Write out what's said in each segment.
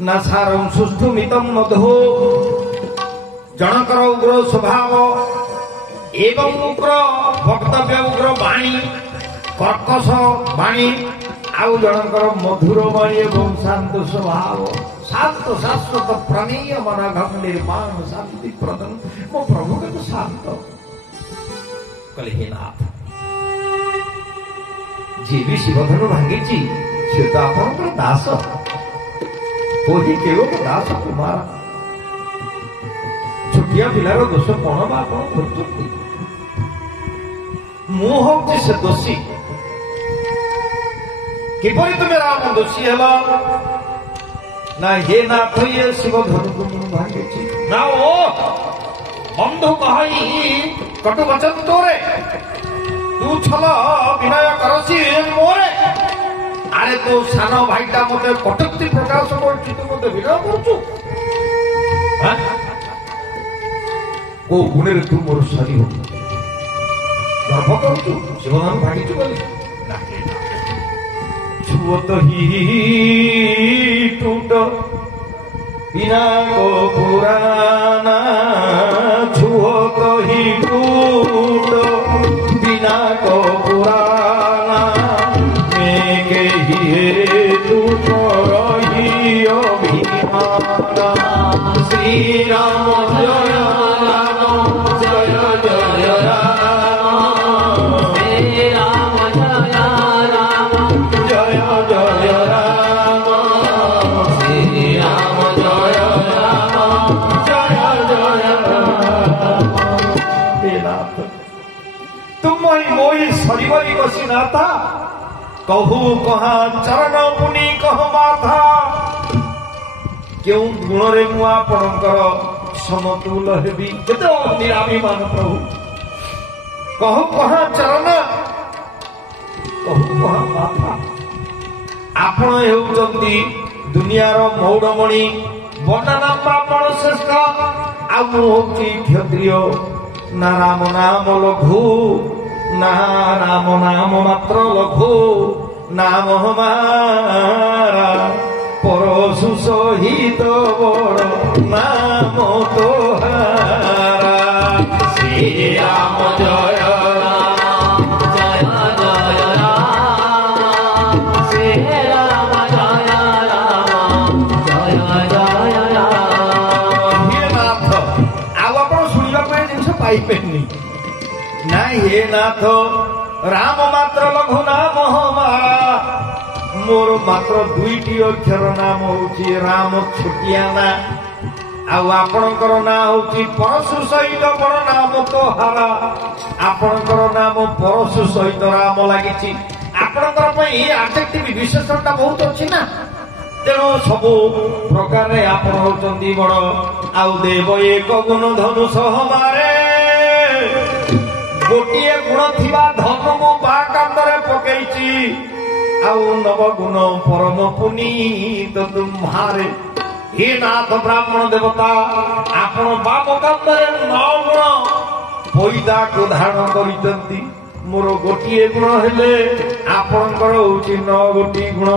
ना सारं सुष्ठुमितं मधु जनकर उग्र स्वभाव एवं उग्र वक्तव्य उग्र वाणी कर्कश वाणी आउ जनकर मधुर वाणी एवं शांत स्वभाव शांत शाश्वत प्रणीय मनघम निर्माण शांति प्रदन मो प्रभु के तो शांत कले हे नाथ जी भी शिवधनु भांगी से तो आप दास वही केवल दास कुमार छोटिया पिलार दोष कौन आप मुझे से दोषी किपरि तुम्हें राम दोषी है ना हे नाथ ये शिव धनु को भांगी ना ओ बंधु कही कटु वचन तोरे तू छल विनय करसी मोरे अरे तो सान भाईटा मत कटुक्ति प्रकाश करछु तू मत विनय करछु ओ गुणे तू मोर सरी हो गर्भ करछु शिवधनु भांगी बोली छुअत ही टूट बिना को पुराना छुअत ही टूट बिना को पुराना मैं के ही तू रही अभिमाना श्री राम जय राम जय जय राम श्री राम जय राम जय जय राम श्री राम जय राम जय जय राम तुम मोई सरीवरी बसीनाथा कहू कहा चरण पुनि कह माथा क्यों गुण रे मु आपणकर समतुल हेबी केते निराभिमान प्रभु कहू कहा चरण कहू कहा माथा आपण हेउचंती दुनियार मौडमणि वर्णना आपण श्रेष्ठ आ मु होची क्षत्रिय ना राम नाम लघु ना राम नाम मात्र लघु नाम हमारा परशु सहित बड़ नाम तोहारा श्री राम जय राम जय जय राम श्री राम जय राम जय जय राम हे नाथ आउ आपण सुनिबा ପାଇଁ ଜିନିଷ ପାଇବେନି ना हे नाथ राम मात्र लघु नाम हमारा मोर मात्र दुईटी अक्षर नाम होची राम छोटिया ना आउ आपणकर ना होची परशु सहित बड़ नाम तोहारा आपणकर नाम परशु सहित राम लागिची आपणकर पई एडजेक्टिव विशेषणटा बहुत अछि ना तेणु सबु प्रकार आपण होचंदी बड़ आउ देव एक गुण धनु सहमारे गोटिए गुण थिबा धनु मु बा कांदरे पकेइची आउ नव गुण परम पुनीत तुम्हारे हे नाथ ब्राह्मण देवता आपण बाम कांदरे नव गुण पैदा को धारण करितंती मोर गोटिए गुण हेले आपणकर होची नव गोटी गुण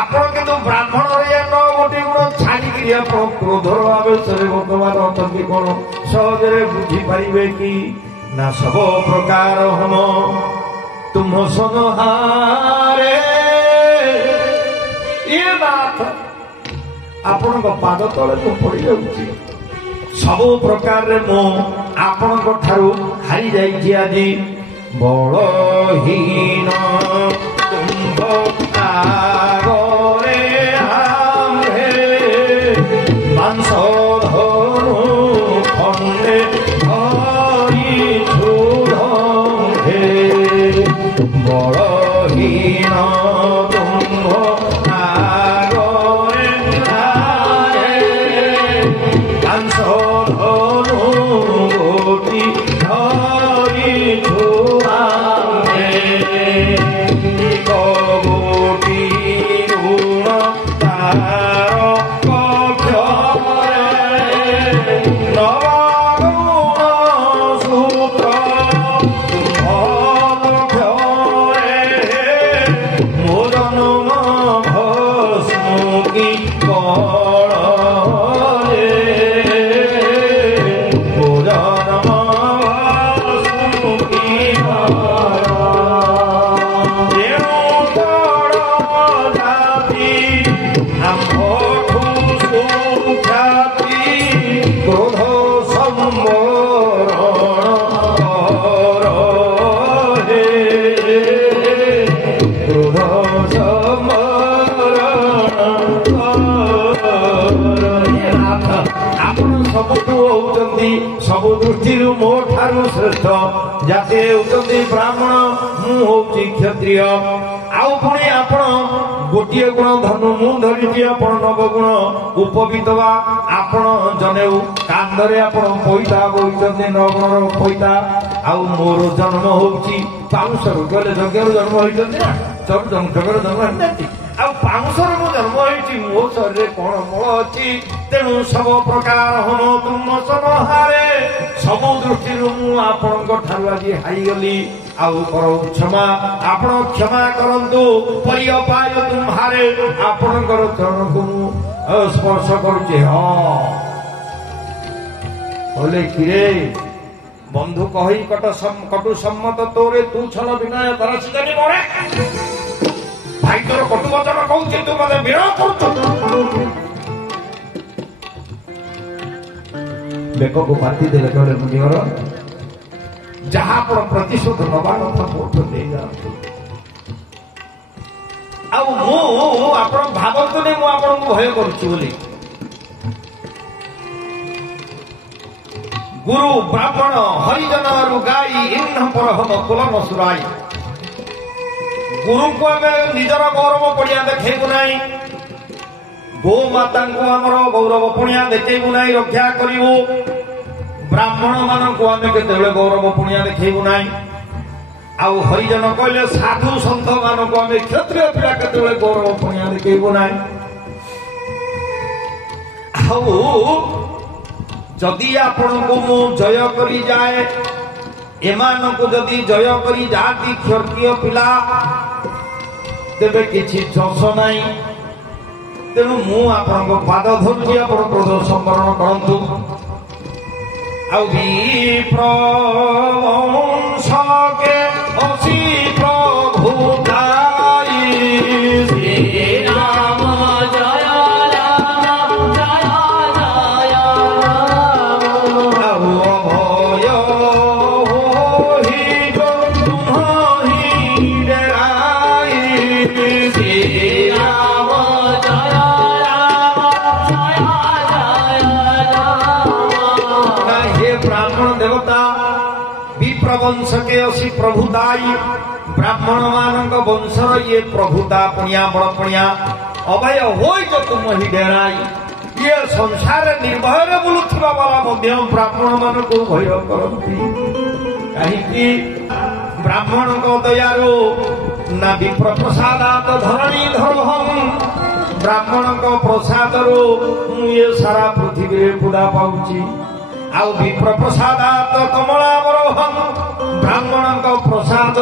आपण किंतु ब्राह्मण रे नव गोटी गुण छाडी कि आपण क्रोधर आवेशरे भगवान अतंती कोन सहजरे बुझी पारिबे कि ना सब प्रकार हम तुम सनहारे ये नाथ आपण पाद तले तो पड़ी जाऊँगी सब प्रकार मु आपण ठारू हारी जाइए आज बलहीन तुम्भ आगरे आम्भे मांस धनु खंडे बलहीन तुम्भ आगरे मांस धनु गोटी धरी गोटी ऋण तार सूत्र मोर କ୍ରୋଧ ଆପଣ ସବୁଠୁ ହଉଛନ୍ତି ସବୁ ଦୃଷ୍ଟିରୁ ମୋ ଠାରୁ ଶ୍ରେଷ୍ଠ ଜାତି ହେଉଛନ୍ତି ବ୍ରାହ୍ମଣ, ମୁଁ ହଉଛି କ୍ଷତ୍ରିୟ। ଆଉ ପୁଣି ଆପଣ ଗୋଟିଏ ଗୁଣ ଧନୁ ମୁଁ ଧରିଛି, ଆପଣ ନବଗୁଣ ଉପବିତବା, ଆପଣ ଜନେଉ କାନ୍ଧରେ ଆପଣ ପଇତା ବୋଇଛନ୍ତି, ନବଗୁଣର ପଇତା। ଆଉ ମୋର ଜନ୍ମ ହଉଛି ପାଉଁଶରୁ, କହିଲେ ଯଜ୍ଞରୁ ଜନ୍ମ ହୋଇଛନ୍ତି ନା, ଯଜ୍ଞର ଜନ୍ମ ହେଇନାହାନ୍ତି। ଆଉ ପାଉଁଶରେ ମୁଁ ଜନ୍ମ ହେଇଛି, ମୋ ଶରୀରରେ କଣ ମଳ ଅଛି? ତେଣୁ ସବୁ ପ୍ରକାର ହୋମ ତୁମ ସମହାରେ, ସବୁ ଦୃଷ୍ଟିରୁ ମୁଁ ଆପଣଙ୍କ ଠାରୁ ଆଜି ହାରିଗଲି। ଆଉ କର କ୍ଷମା, ଆପଣ କ୍ଷମା କରନ୍ତୁ। ପରିଅପାୟ ତୁମ୍ହାରେ, ଆପଣଙ୍କର ଚରଣକୁ ମୁଁ ସ୍ପର୍ଶ କରୁଛି। ହଁ କହିଲେ କିରେ ବନ୍ଧୁ କହି କଟୁ ସମ୍ମତ ତୋରେ, ତୁ ଛଳ ବିନୟ ତରସିదని ମରେ। ଭାଇ ତୋର କଟୁ ବଚନ କହୁଛି, ତୁ ମତେ ବିରୋଧ କରୁଛୁ। ବେକକୁ ବାତି ଦେଲେ କହିଲେ ମୁନିବର, ଯାହା ଆପଣ ପ୍ରତିଶୋଧ ନବା କଥା ମୋଠୁ ନେଇଯାଆନ୍ତୁ। ଆଉ ମୁଁ ଆପଣ ଭାବନ୍ତୁନି ମୁଁ ଆପଣଙ୍କୁ ଭୟ କରୁଛି ବୋଲି। ଗୁରୁ ବ୍ରାହ୍ମଣ ହରିଜନରୁ ଗାଇ ଇହ୍ନ ପରହମ କୁଲମ ସୁରାଇ। ଗୁରୁଙ୍କୁ ଆମେ ନିଜର ଗୌରବ ପଣିଆ ଦେଖେଇବୁ ନାହିଁ, ଗୋମାତାଙ୍କୁ ଆମର ଗୌରବ ପଣିଆ ଦେଖେଇବୁ ନାହିଁ, ରକ୍ଷା କରିବୁ। ବ୍ରାହ୍ମଣ ମାନଙ୍କୁ ଆମେ କେତେବେଳେ ଗୌରବ ପଣିଆ ଦେଖେଇବୁ ନାହିଁ। ଆଉ ହରିଜନ କହିଲେ ସାଧୁ ସନ୍ଥ ମାନଙ୍କୁ ଆମେ କ୍ଷତ୍ରିୟ ପିଲା କେତେବେଳେ ଗୌରବ ପଣିଆ ଦେଖେଇବୁ ନାହିଁ। ଆଉ ଯଦି ଆପଣଙ୍କୁ ମୁଁ ଜୟ କରି ଯାଏ, ଏମାନଙ୍କୁ ଯଦି ଜୟ କରି ଯାଆନ୍ତି କ୍ଷତ୍ରିୟ ପିଲା, ତେବେ କିଛି ଯଶ ନାହିଁ। ତେଣୁ ମୁଁ ଆପଣଙ୍କ ପାଦ ଧରୁଛି, ଆପଣ କ୍ରୋଧ ସମ୍ବରଣ କରନ୍ତୁ। ଆଉ ବିପ୍ରବଂଶକେ ଅସି ପ୍ରଭୁ ଦାଇ, ଶ୍ରୀରାମ ଜୟ ରାମ ଜୟ ଜୟ ରାମ। ଆଉ ଅଭୟ ହୋଇ ତୁମ୍ହି ଡେରାଇ, ଶ୍ରୀରାମ ଜୟ ରାମ ଜୟ ଜୟ ରାମ। हे ब्राह्मण देवता, विप्रवंश के असी प्रभुदायी, ब्राह्मण मानक वंशर ये प्रभुता पुण्या बड़ पुण्या, अभय हो तुम ही डेराई। ये संसार निर्भय बुलुवा वाला ब्राह्मण मान को भय करती। कहीं ब्राह्मण को दयारो ना विप्र प्रसादात धरणी धर्म, ब्राह्मण को प्रसाद ये सारा पृथ्वी पूरा पाऊची। आउ विप्र प्रसादात कमलावरोहम, ब्राह्मण प्रसाद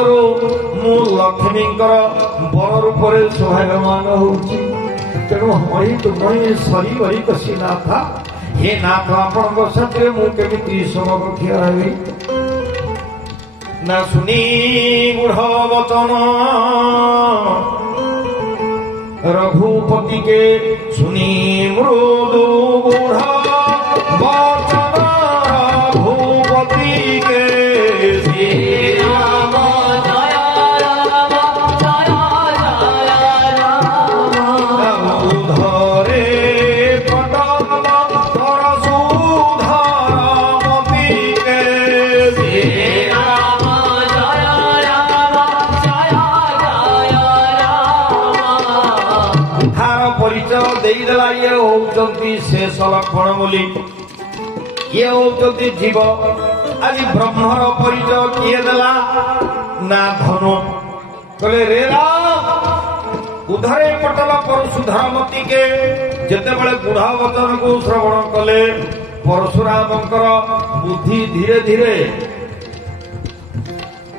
मु लक्ष्मी बर रूप शोभायमान होउची। तेणु हई तुम्हें सरी वही कसी नाथ, हे नाथ आपण साथी मुझे समकक्ष रही। ना सुनी गुढ़ वचन रघुपति के, सुनी मृदु गुढ़ वचन रघुपति के, श्रीराम जय राम जय जय राम। उधरे कटम परशुधरमति के, श्रीराम जय राम जय जय राम। थार परिचय देदेला ये होउचंती शेष लक्षण बोली, ये होउचंती जीव। आज ब्रह्मर परिचय किए देला ना धनु, कहले रे राम उधरे पटल परशुधरमती के, जेतेबेले बुढ़ा वचन को श्रवण कले परशुरामंकर बुद्धि धीरे धीरे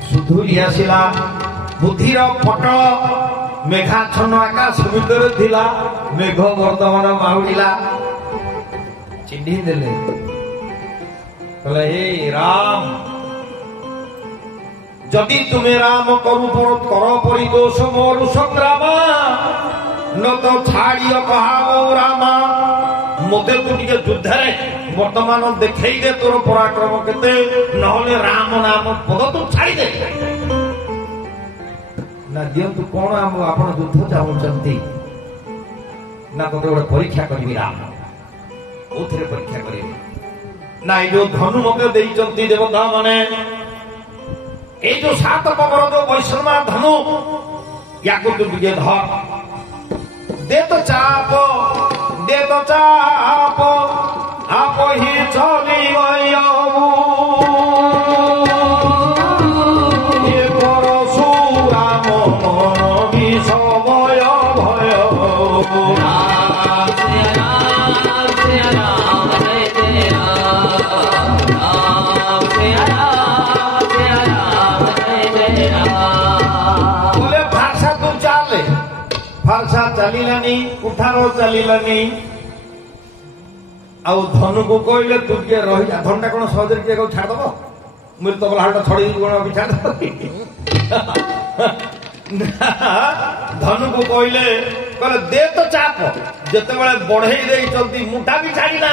सुधुरी आसिला। बुद्धिर पटल मेघाच्छन्न आकाश भितर थिला, मेघ वर्तमान माहुड़िला। चिन्ही देले कहले हे राम, जदि तुम्हें राम करू कर परिदोष मोर संग्राम, न तो छाड़िय कहा रामा। मते तू टिके युद्धरे वर्तमान देखई दे तोर पराक्रम केते, नहले राम नाम पद तू छाड़ी दे। ना दिंतु कौन आप युद्ध चाहते ना तो गोटे परीक्षा करी राम उथे परीक्षा करी ना ये धनु मत देवता माने ये जो 7 पवर जो वैष्णवा धनु या को तू तुझे धर दे तो चाप आप ही चली ये परशुराम भी समय भय बोले भाषा तू चाले भाषा चलिलानी उठारो चलिलानी आउ धनु को कहले तू के रही धनटा कौन सहज के छाड़दब मृत बलहाटा छड़ी कौन भी छाड़ धनु को कहले दे तो चाप जिते बढ़े दे मुठा भी छाड़ी ना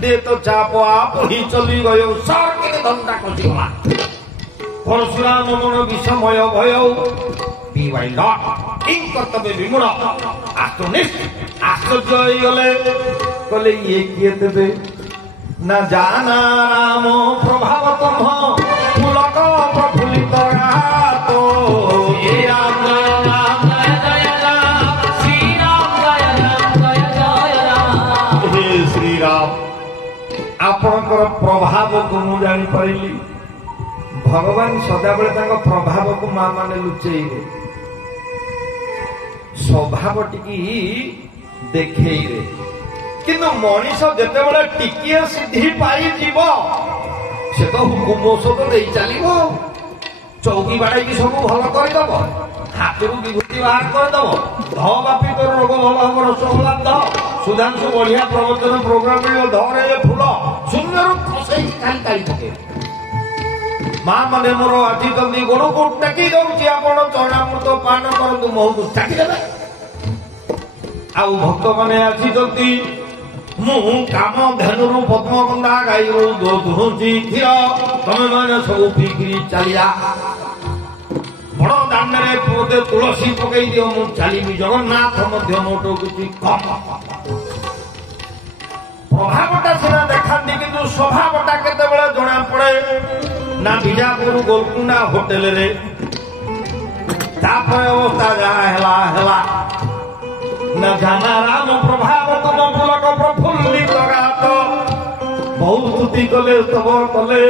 दे तो चाप आप ही चली गयो सर के धनटा कटिगला परशुराम मन विषमय भय कर्तव्य विमूढ़ आश्चर्य गले कहले ये किए देवे ना जाना राम प्रभाव तुम पुलक प्रफुल्लित तो ये राम राम जय राम श्री राम जय राम हे श्री राम आपनकर प्रभाव को मु जानि परिली भगवान सदाबले तांको प्रभाव को मां माने लुचेइबे स्वभाव टिकी देखेइबे किंतु मनीष जिते बड़े टिकिए सिद्धि पाई जीव से तो हुकुम औषध दे चलो चौकी बाड़े की सब भल करदब हाथ विभूति बाहर करदब ध बापी तोर रोग भल हम रसगोला ध सुधांशु बढ़िया प्रवचन प्रोग्राम धरे फूल शून्य खसई खाली काली पके माँ मैंने मोर आज जल्दी गोड़ को टेकी दौर आपण चरणामृत पान करतु महू टाकी देवे आउ भक्त मैंने आसी जल्दी मु काम धेनु पद्मगंधा गाई दुहुची क्षीर तमे मैंने सब पीकरी चलिया बड़ दाण्डे पोते तुलसी पकई दियो मु चली जगन्नाथ मध्य मोटो किसी कम प्रभावटा सीना देखाती किंतु स्वभावटा केतेबेले जना पड़े ना बीजापुर गोलकुंडा होटेल रे तापर अवस्था जहाँ हेला हेला न जाना राम प्रभाव तुम पुलक प्रफुल्लित गात बहुत स्तुति कले स्तव कले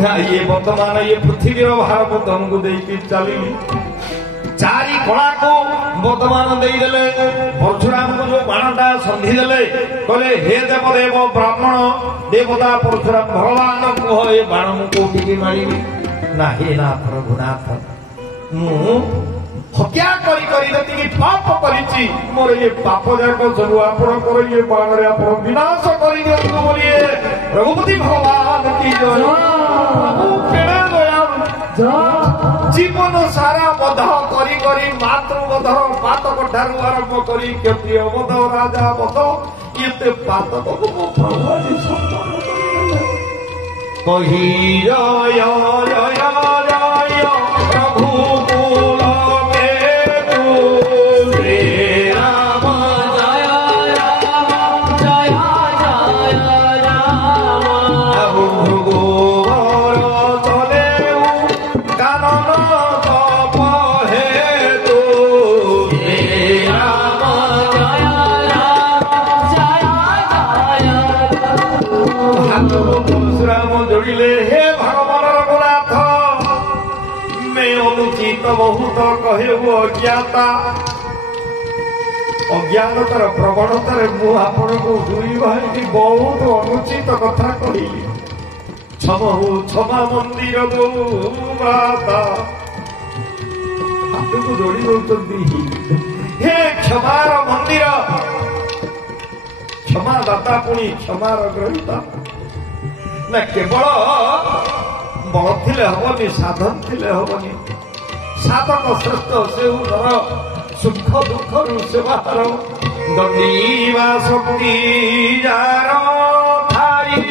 ना ये वर्तमान ये पृथ्वी भार तुमको देकी चली चारि कला को वर्तमान देदेले परशुराम को जो बाणटा संधि देले कहले हे देवदेव ब्राह्मण देवता परशुराम भगवान कह ये बाण मु कोठी मारी ना हे नाथ रघुनाथ मु हत्या करी करी जति पाप करिछि मोर ये पाप जाक सब आपण कर ये बाण रे आपण विनाश करी दियंतु बोलिए रघुपति भगवान की जय प्रभु केड़े दया जीवन सारा बध करी करी मातृ बधर पातक ठारू आरंभ करी क्षत्रिय बध राजा बध ये पातक को प्रभु कही जय जय जय प्रभु कुल बहुत कहे अज्ञाता अज्ञानतार प्रवणतार मुझे दुई भाई बहुत अनुचित कथा कहली क्षमा मंदिर माता हाथ को जोड़ी दौरान हे क्षमार मंदिर क्षमा दाता पुणी क्षमार ग्रहिता ना केवल बल थिले हबनी साधन थिले हबनी साधक श्रेष्ठ से सुख दुख सेवार दंडीवा शक्ति जार थारी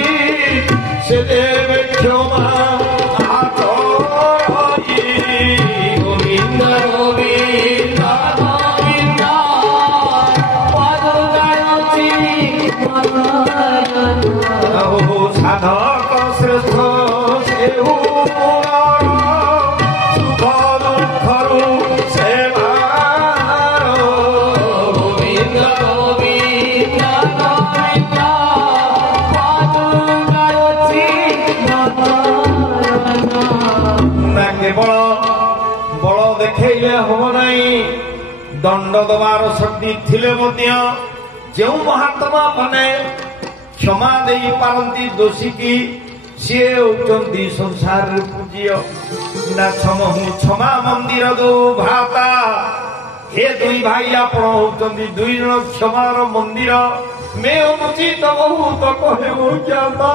से देवे क्षमा गोविंद ସାଧକ ଶ୍ରେଷ୍ଠ ସେଉ ସୁଖ ଦୁଃଖରୁ ସେବା ନା କେବଳ ବଳ ଦେଖେଇଲେ ହବ ନାହିଁ, ଦଣ୍ଡ ଦେବାର ଶକ୍ତି ଥିଲେ ମଧ୍ୟ ଯେଉଁ ମହାତ୍ମା ମାନେ କ୍ଷମା ଦେଇ ପାରନ୍ତି ଦୋଷୀ କି ସିଏ ହଉଛନ୍ତି ସଂସାରରେ ପୂଜ୍ୟ। ନା କ୍ଷମା ମନ୍ଦିର ଯୋଉ ଭ୍ରାତା, ଏ ଦୁଇ ଭାଇ ଆପଣ ହଉଛନ୍ତି ଦୁଇ ଜଣ କ୍ଷମାର ମନ୍ଦିର। ମେ ଅନୁଚିତ ବହୁତ କହେ ଜ୍ଞାତା,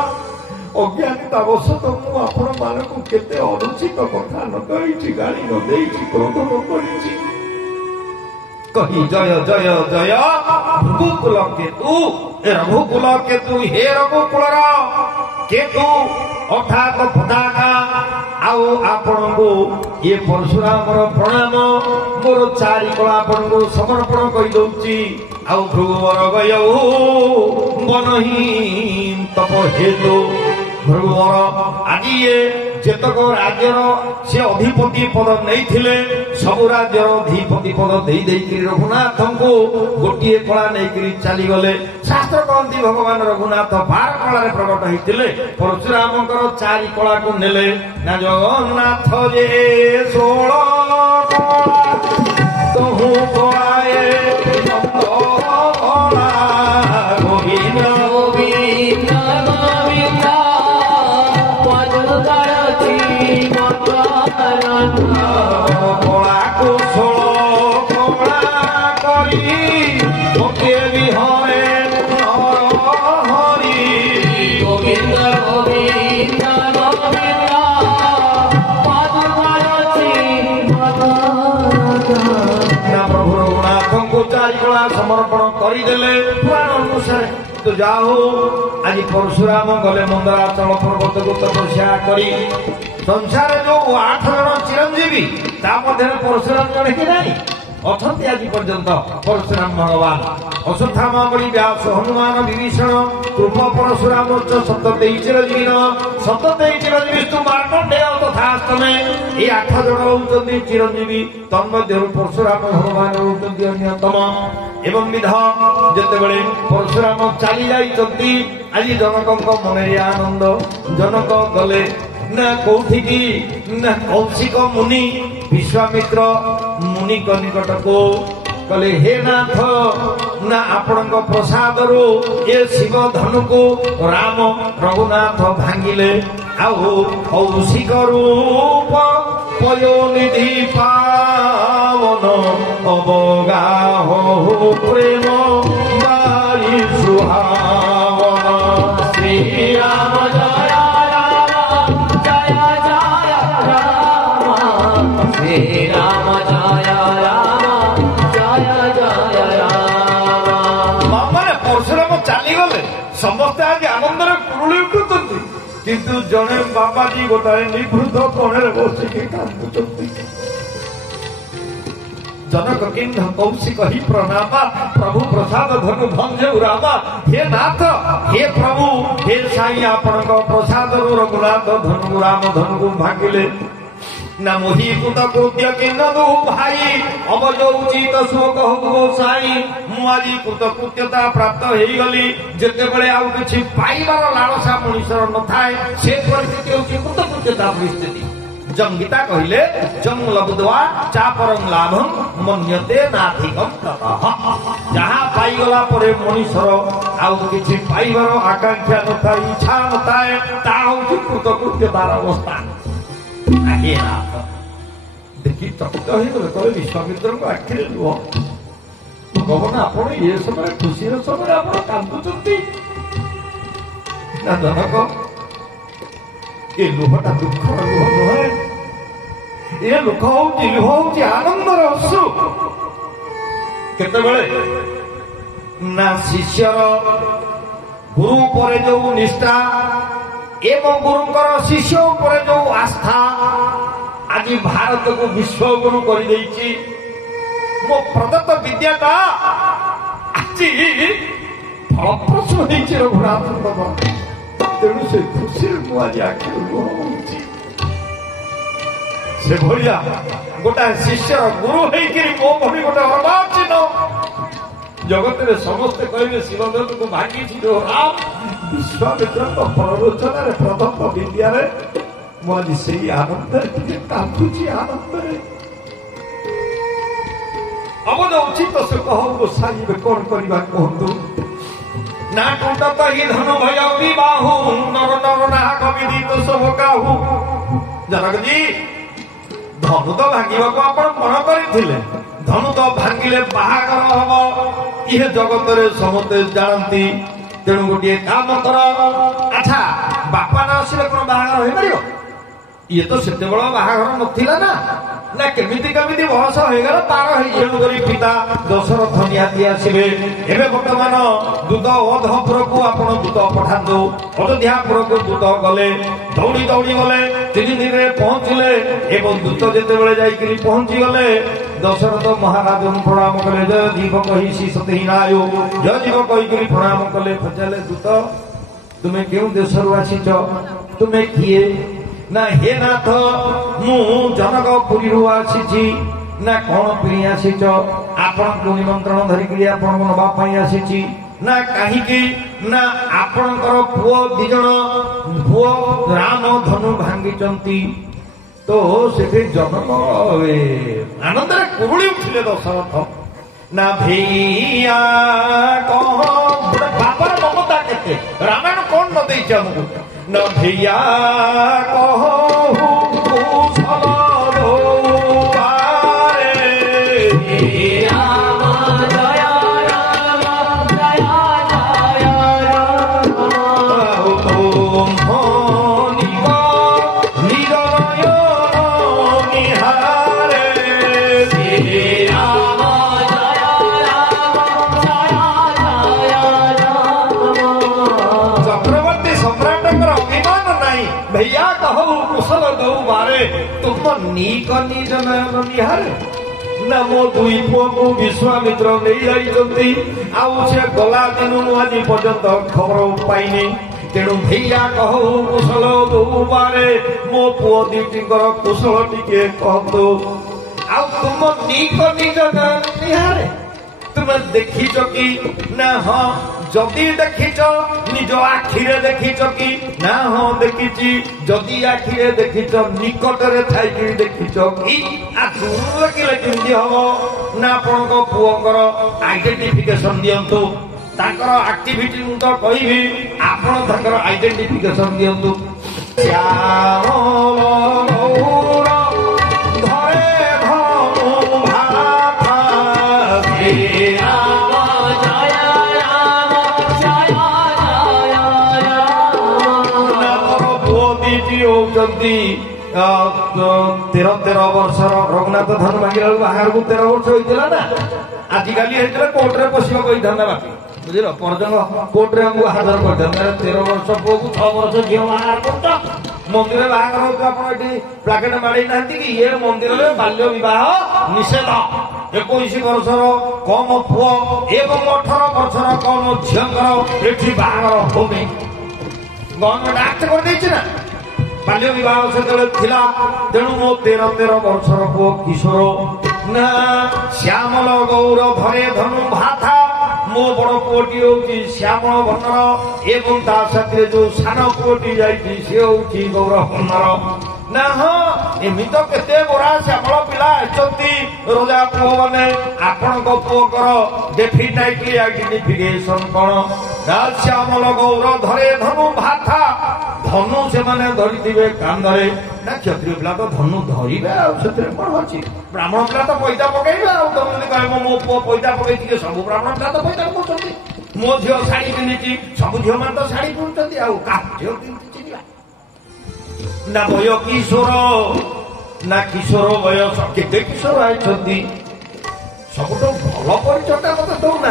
ଅଜ୍ଞାନତା ବଶତଃ ମୁଁ ଆପଣ ମାନଙ୍କୁ କେତେ ଅନୁଚିତ କଥା ନ କହିଛି, ଗାଳି ନ ଦେଇଛି, କ୍ରୋଧ ନ କରିଛି। कही जय जय जय रघुकुल केतु, रघुकुल केतु हे रघुकुल केतु अर्थात पताका आउ आपण को ये परशुराम प्रणाम मोर चारि कला आपण को समर्पण कर दउची। आउ भृगुवर गयौ मनहीन तप हेतु भृगुवर आज ये जेतक राज्यर से अधिपति पद नहीं थिले सब राज्यर अधिपति पद दे देकरी रघुनाथ को गोटे कला नहीं चली गले। शास्त्र कहती भगवान रघुनाथ 12 कला प्रकट होते परशुराम चारि कला को नेले ना जगन्नाथ जे 16 तहु कलाए गोविंद गोविंद कला कुशल कला करी गोटे विहरे हरि गोविंद गोविंद गोविंद ना प्रभु रघुनाथ को चारि कला समर्पण करदेले पुराण अनुसार। तो जाओ आज परशुराम गले मंदराचल पर्वत को तपस्या करी संसार जो 8 जन चिरंजीवी ता मध्य परशुराम जड़े कि नहीं अछंती आज पर्यंत परशुराम भगवान अश्वत्थामा बलि व्यास हनुमान विभीषण कृप परशुराम 27 चिरंजीवी 27 चिरंजीवी तु मार्कंडेय तथा तमे ये 8 जन होउचंदी चिरंजीवी तन्मध्य परशुराम भगवान होउचंदी अन्यतम। एवं विध जते बेले परशुराम चली जाइचंती आज जनक मन आनंद जनक गले ना कौठी की ना कौशिक मुनि विश्वामित्र मुनि निकट को कले हे नाथ ना आपण प्रसाद रू ये शिव धनु को राम रघुनाथ भांगिले आउ कौशिक रूप पयोनिधि पावन अवगाह प्रेम बारी सुहावन। श्री राम जय श्री राम जय मामने परशुराम चली गले समस्ते आज आनंद कुरुली उठुंट किंतु जड़े बाबाजी गोटाए निवृत्त कोणे बसिकी कांदुंट। जनक किंध कौशिक ही प्रणामा प्रभु प्रसाद धनु भंजे रामा। हे नाथ हे प्रभु हे साई आपण प्रसाद रघुनाथ धनु राम धनु भागिले ना मोही पुत कृत्य किन्न दो भाई अब जो उचित शोक हो साई मुआजी कृत कृत्यता प्राप्त हो गली जेते बळे आउ किछि पाइबार लालसा मनुष्यर न थाए से परिस्थिति होछि कृत कृत्यता परिस्थिति। जम गीता कहिले जम लब्ध्वा चापरं लाभं मन्यते नाधिकं ततः। जहा पाई गला परे मनुष्यर आउ किछि पाइबार आकांक्षा न थाए इच्छा न थाए ता होछि कृत कृत्यतार अवस्था। देखी चकित हो विश्वामित्र को आखिरे लुह भगवान आपण ये समय खुशी समय आप कांदुंट ना जनक ये लुहटा दुखर लुह नुहे ये लुह हूँ आनंदर अश्रु। केतेबेले ना शिष्यर गुरु पर जो निष्ठा एवं गुरुंकर शिष्य पर जो आस्था आज भारत को विश्वगुरु कर मो प्रदत्त विद्याटा आज फलप्रसू हो रघुनाथ तेणु से खुशी मुझे आखिर से भाया गोटा शिष्य गुरु होकर मो भली गोटे अर्वाचीन जगत में समस्ते कहे शिवदेव को भागी राम विश्वामित्र प्ररोचन प्रदत्त विद्या मुझे से आनंद कांदुची आनंद अब जो उचित से कह गोसाई कौन करवा कहतु ना टूटत ही धन भय विबाहु नर नर नाहक विदित सब काहू जनक जी धनु तो भांगा को आप मन करते धनु तो भांगिले बाहागर हम ये जगत रे समस्ते जानती तेणु गोटे काम कर अच्छा बापा ना आसिले कौन बाहागर हो पार ये तो से बाहागर नथिला ना केमिति केमिति बहस हो गला तार हेणुकरी पिता दशरथ निहाती आसवे एवं बर्तमान दूत अधपुर को आपण दूत पठातु अयोध्यापुर को दूत गले दौड़ी दौड़ी गले 3 दिन में पहुंचले एवं दूत जिते जाइकरी पहुंची गले दशरथ महाराज प्रणाम कले जय जीव कही सती नायो जय जीव कहीकरी प्रणाम कले पचारे दूत तुम्हें क्यों देश आसीच तुम्हें किए ना हे नाथ मु जनकपुरी आसी ना कौन पी आसीच आपण को निमंत्रण धरिकी आपण नापी आसी ना कहीं ना आपणकर पुओ दिजन पुओ राम धनु भांगी तो से जनक आनंद कुरुड़ी उठिले दशरथ ना भैया कह बापर ममता के रामायण कौन न दे आमको न भैया भैया कहो कुशल दौ बारे तुम नीक निज निहार ना मो दुई पुओ को विश्वामित्र नहीं जाइछंती आउ से गला दिन आज पर्यंत खबर पाइनी तेणु भैया कहो कुशल दौ बारे मो पुओ दीटीकर कुशल टिके कहतु आ तुम नीक निज निहार तुम देखिच कि ना हाँ जदि देखिच निज आखिरे देखिच कि ना हाँ देखी जदि आखिरे देखिच निकटरे थाई देखिच कि आ दूर देखिले केमती हम ना आपण पुओकर आइडेंटिफिकेशन दियंतु ताकर एक्टिविटी मु तो कहिबी आपण ताकर आइडेंटिफिकेशन दियंतु तेरह 13 वर्ष रघुनाथ धन भांगा बाहर को 13 वर्ष होता ना आजिकल कोर्टे पशा कही था बाकी बुझल परजंग कोर्टे हमको हाजर कर 13 वर्ष पुओ को 6 वर्ष झील बाहर कर मंदिर बाहर हो प्लाकेट माड़ी ना कि ये मंदिर में बाल्य विवाह निषेध 21 वर्ष कम पुओ एवं 18 वर्ष कम झील एठी बाहर होनी गवर्नमेंट एक्ट कर ना बाल्य विवाह से तेणु मो 13 वर्षर पुओ किशोर ना श्यामल गौर धरे धनु भाथा मो बड़ पुओटी हूँ श्यामल वर्णर एवं ता साथी जो सान पुओटी जाइए सी हूँ गौर वर्णर ना हाँ एमती तो केते गोरा श्यामल पिला अच्छी रोजा पुओ मैंने आपण पुओकर डेफिनेटली आइडेंटिफिकेशन कौन ना श्यामल गौर धरे धनु भाथा धनु से माने धरी कांधरे ना क्षत्रिय पिला तो धनु धरवे कौन अच्छी ब्राह्मण पिला तो पैसा पकड़े कह मो पुओ पैसा पकई सब ब्राह्मण पिला तो पैसा पकाउछंती मो झील शाढ़ी पिंधि सब झील मान तो शाढ़ी पिंधुछंती झील पिंधि ना भय किशोर ना किशोर बयस केते किशोर आइछंती सबुठ भल परिचयटा मत दौना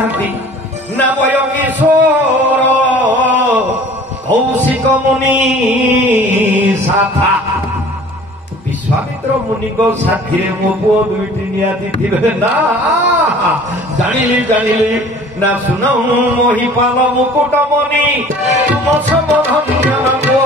ना भय किशोर कौशिक मुनि साथा विश्वामित्र विश्वामित्र मुनि को साथी मो पु दुईटी नियाती थिबे ना जानिली जानिली ना सुनऊ मोहिपाल मुकुट मणि तुम सब धन्य